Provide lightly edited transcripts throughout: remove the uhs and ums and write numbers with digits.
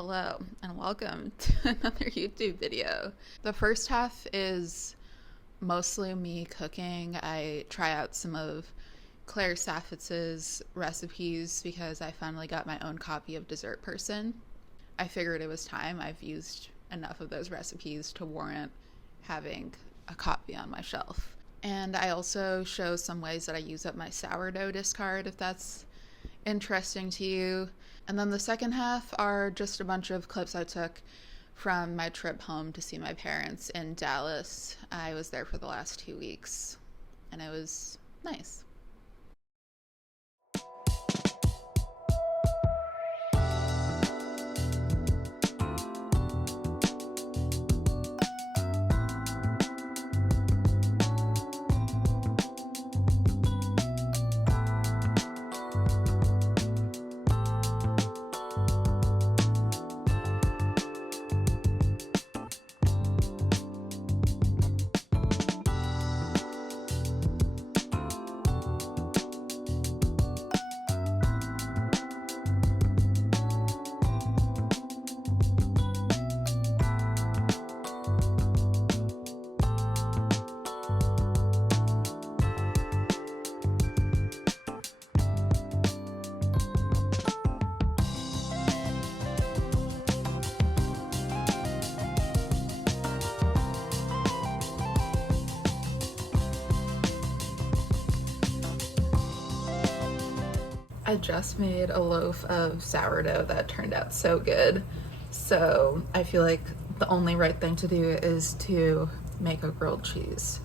Hello and welcome to another YouTube video. The first half is mostly me cooking. I try out some of Claire Saffitz's recipes because I finally got my own copy of Dessert Person. I figured it was time. I've used enough of those recipes to warrant having a copy on my shelf. And I also show some ways that I use up my sourdough discard if that's interesting to you. And then the second half are just a bunch of clips I took from my trip home to see my parents in Dallas. I was there for the last 2 weeks and it was nice. I just made a loaf of sourdough that turned out so good. So I feel like the only right thing to do is to make a grilled cheese.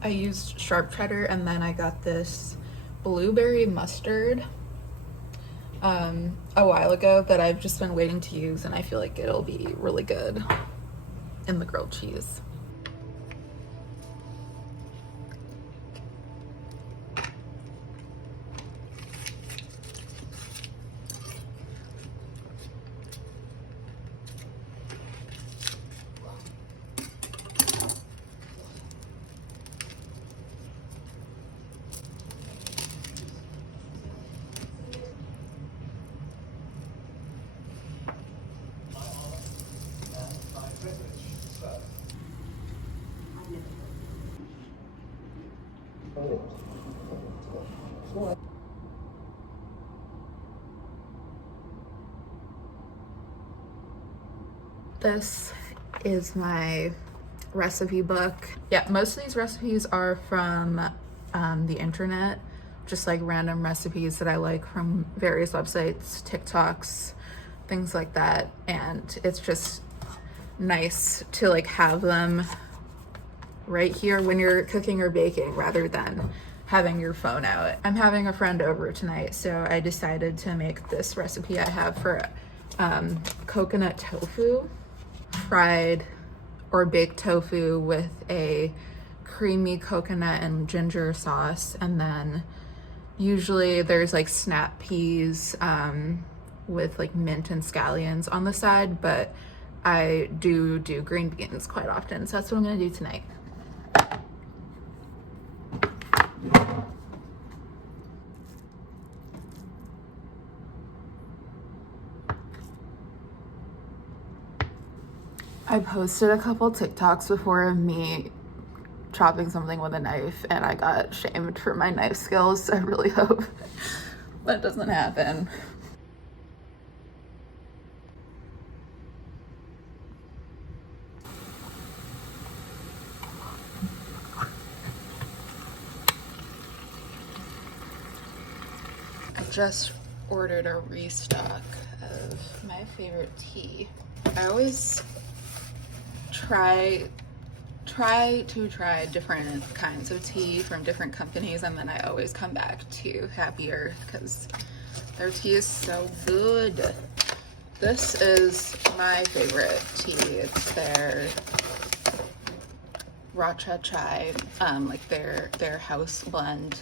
I used sharp cheddar and then I got this blueberry mustard a while ago that I've just been waiting to use, and I feel like it'll be really good in the grilled cheese. This is my recipe book. Yeah, most of these recipes are from the internet, just like random recipes that I like from various websites, TikToks, things like that. And it's just nice to like have them right here when you're cooking or baking rather than having your phone out. I'm having a friend over tonight, so I decided to make this recipe I have for coconut tofu, fried or baked tofu with a creamy coconut and ginger sauce, and then usually there's like snap peas with like mint and scallions on the side, but I do green beans quite often, so that's what I'm gonna do tonight. I posted a couple TikToks before of me chopping something with a knife and I got shamed for my knife skills, so I really hope that doesn't happen. I just ordered a restock of my favorite tea. I always try different kinds of tea from different companies, and then I always come back to Happier because their tea is so good. This is my favorite tea. It's their Racha chai, like their house blend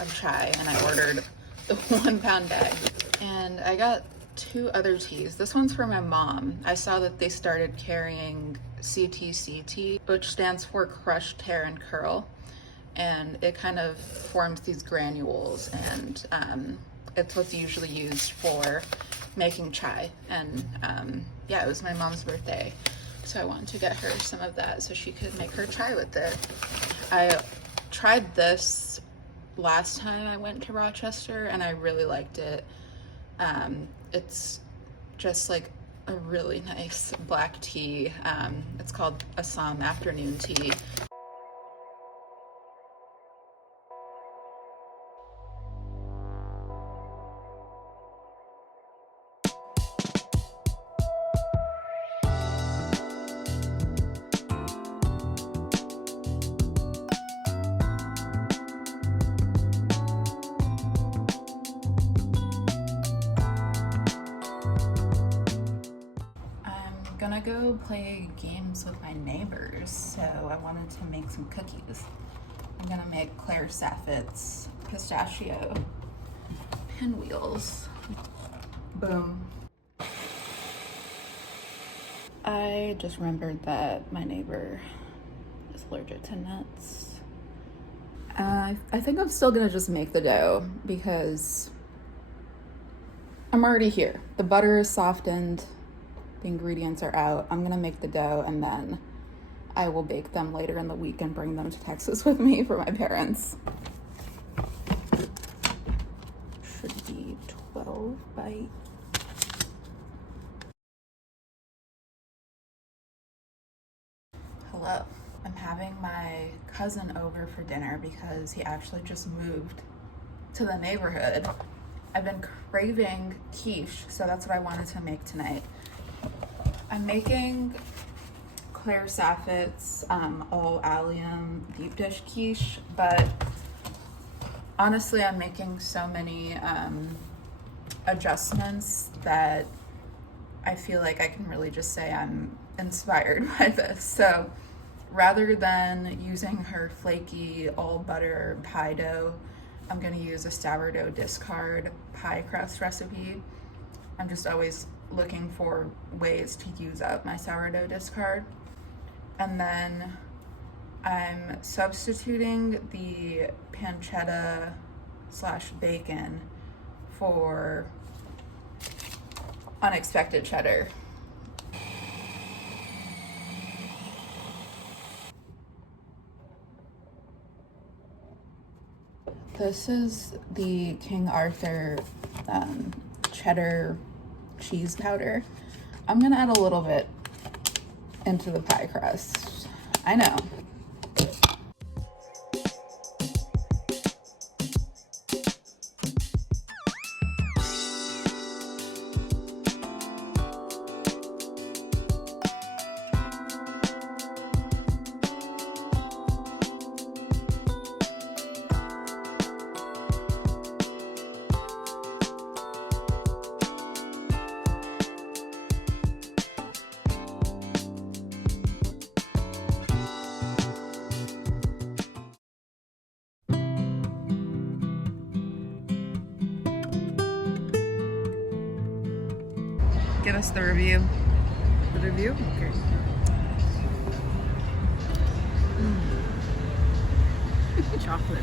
of chai, and I ordered the 1 pound bag. And I got 2 other teas. This one's for my mom. I saw that they started carrying CTCT, which stands for crushed hair and curl, and it kind of forms these granules, and it's what's usually used for making chai, and yeah, it was my mom's birthday, so I wanted to get her some of that so she could make her chai with it. I tried this last time I went to Rochester and I really liked it. It's just like a really nice black tea. It's called Assam afternoon tea. Gonna go play games with my neighbors, so I wanted to make some cookies. I'm gonna make Claire Saffit's pistachio pinwheels. Boom. I just remembered that my neighbor is allergic to nuts. I think I'm still gonna just make the dough because I'm already here. The butter is softened. The ingredients are out. I'm gonna make the dough and then I will bake them later in the week and bring them to Texas with me for my parents. Should be 12 by... Hello. I'm having my cousin over for dinner because he actually just moved to the neighborhood. I've been craving quiche, so that's what I wanted to make tonight. I'm making Claire Saffit's all allium deep dish quiche, but honestly I'm making so many adjustments that I feel like I can really just say I'm inspired by this. So rather than using her flaky all butter pie dough, I'm gonna use a sourdough discard pie crust recipe. I'm just always looking for ways to use up my sourdough discard. And then I'm substituting the pancetta / bacon for unexpected cheddar. This is the King Arthur cheddar cheese powder. I'm gonna add a little bit into the pie crust. I know. Give us the review. The review? Okay. Chocolate.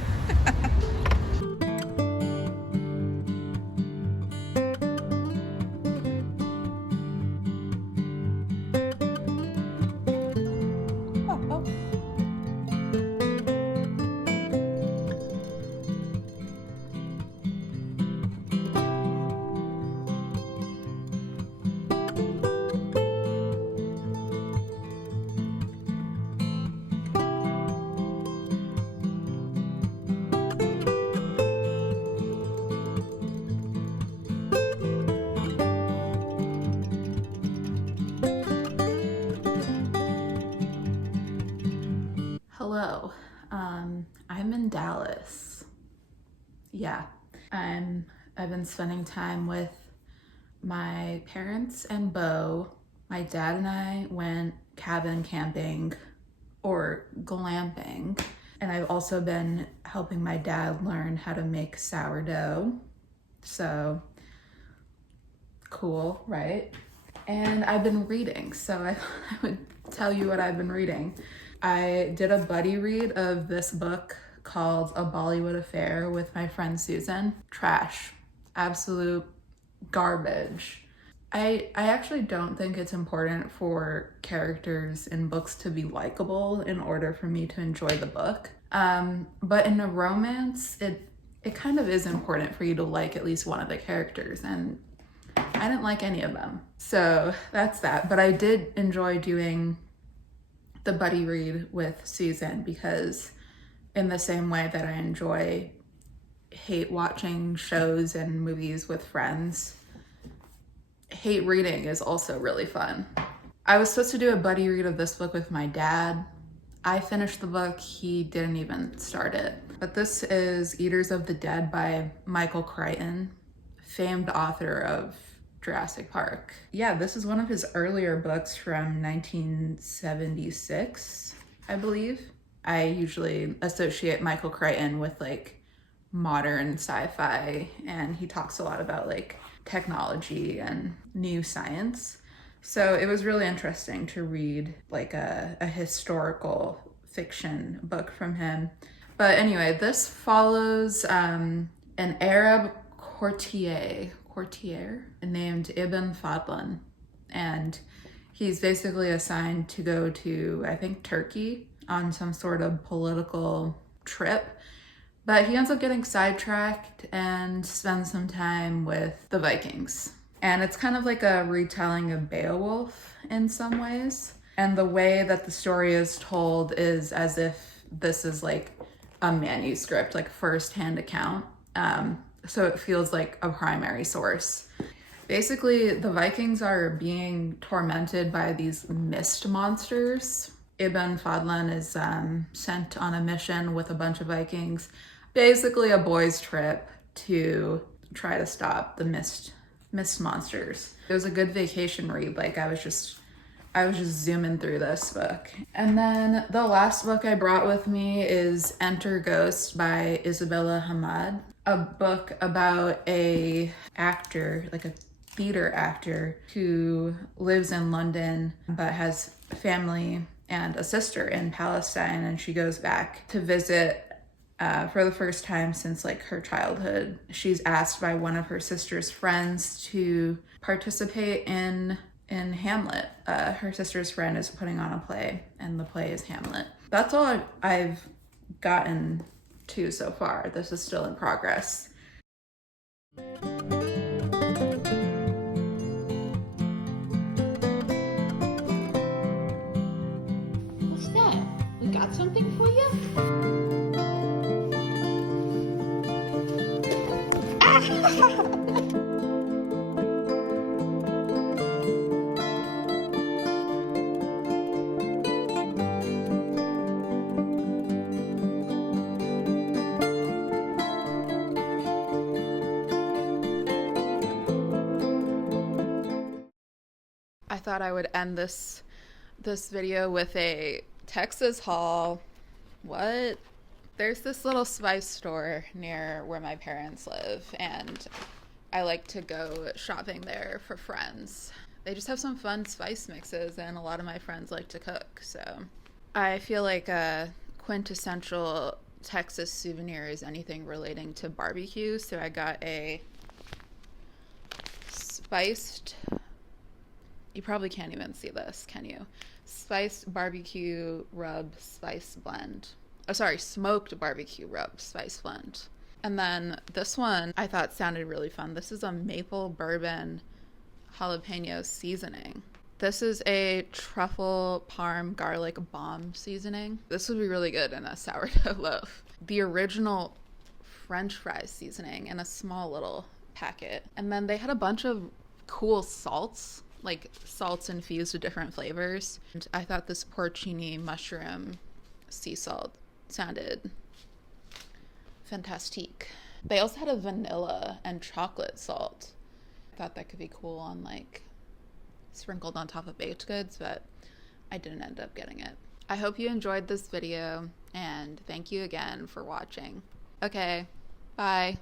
Hello, I'm in Dallas. Yeah, I've been spending time with my parents and Beau. My dad and I went cabin camping or glamping, and I've also been helping my dad learn how to make sourdough. So cool, right? And I've been reading, so I would tell you what I've been reading. I did a buddy read of this book called A Bollywood Affair with my friend Susan. Trash. Absolute garbage. I actually don't think it's important for characters in books to be likable in order for me to enjoy the book. But in a romance, it kind of is important for you to like at least one of the characters, and I didn't like any of them. So that's that. But I did enjoy doing the buddy read with Susan because in the same way that I hate watching shows and movies with friends, hate reading is also really fun. I was supposed to do a buddy read of this book with my dad. I finished the book, he didn't even start it. But this is Eaters of the Dead by Michael Crichton, famed author of Jurassic Park. Yeah, this is one of his earlier books from 1976, I believe. I usually associate Michael Crichton with like modern sci-fi, and he talks a lot about like technology and new science. So it was really interesting to read like a historical fiction book from him. But anyway, this follows an Arab courtier named Ibn Fadlan, and he's basically assigned to go to, I think, Turkey on some sort of political trip. But he ends up getting sidetracked and spends some time with the Vikings. And it's kind of like a retelling of Beowulf in some ways. And the way that the story is told is as if this is like a manuscript, like first-hand account. So it feels like a primary source. Basically, the Vikings are being tormented by these mist monsters. Ibn Fadlan is sent on a mission with a bunch of Vikings, basically a boys' trip to try to stop the mist monsters. It was a good vacation read. Like I was just zooming through this book. And then the last book I brought with me is Enter Ghost by Isabella Hamad, a book about a actor, like a theater actor who lives in London but has family and a sister in Palestine, and she goes back to visit for the first time since like her childhood. She's asked by one of her sister's friends to participate in Hamlet. Her sister's friend is putting on a play, and the play is Hamlet. That's all I've gotten to so far. This is still in progress. What's that? We got something for you? I thought I would end this video with a Texas haul. What? There's this little spice store near where my parents live, and I like to go shopping there for friends. They just have some fun spice mixes, and a lot of my friends like to cook, so I feel like a quintessential Texas souvenir is anything relating to barbecue, so I got a spiced, you probably can't even see this, can you? Spiced barbecue rub spice blend. Oh, sorry, smoked barbecue rub spice blend. And then this one I thought sounded really fun. This is a maple bourbon jalapeno seasoning. This is a truffle parm garlic bomb seasoning. This would be really good in a sourdough loaf. The original French fries seasoning in a small little packet. And then they had a bunch of cool salts, like salts infused with different flavors. And I thought this porcini mushroom sea salt sounded fantastique. They also had a vanilla and chocolate salt. I thought that could be cool on like sprinkled on top of baked goods, but I didn't end up getting it. I hope you enjoyed this video, and thank you again for watching. Okay, bye.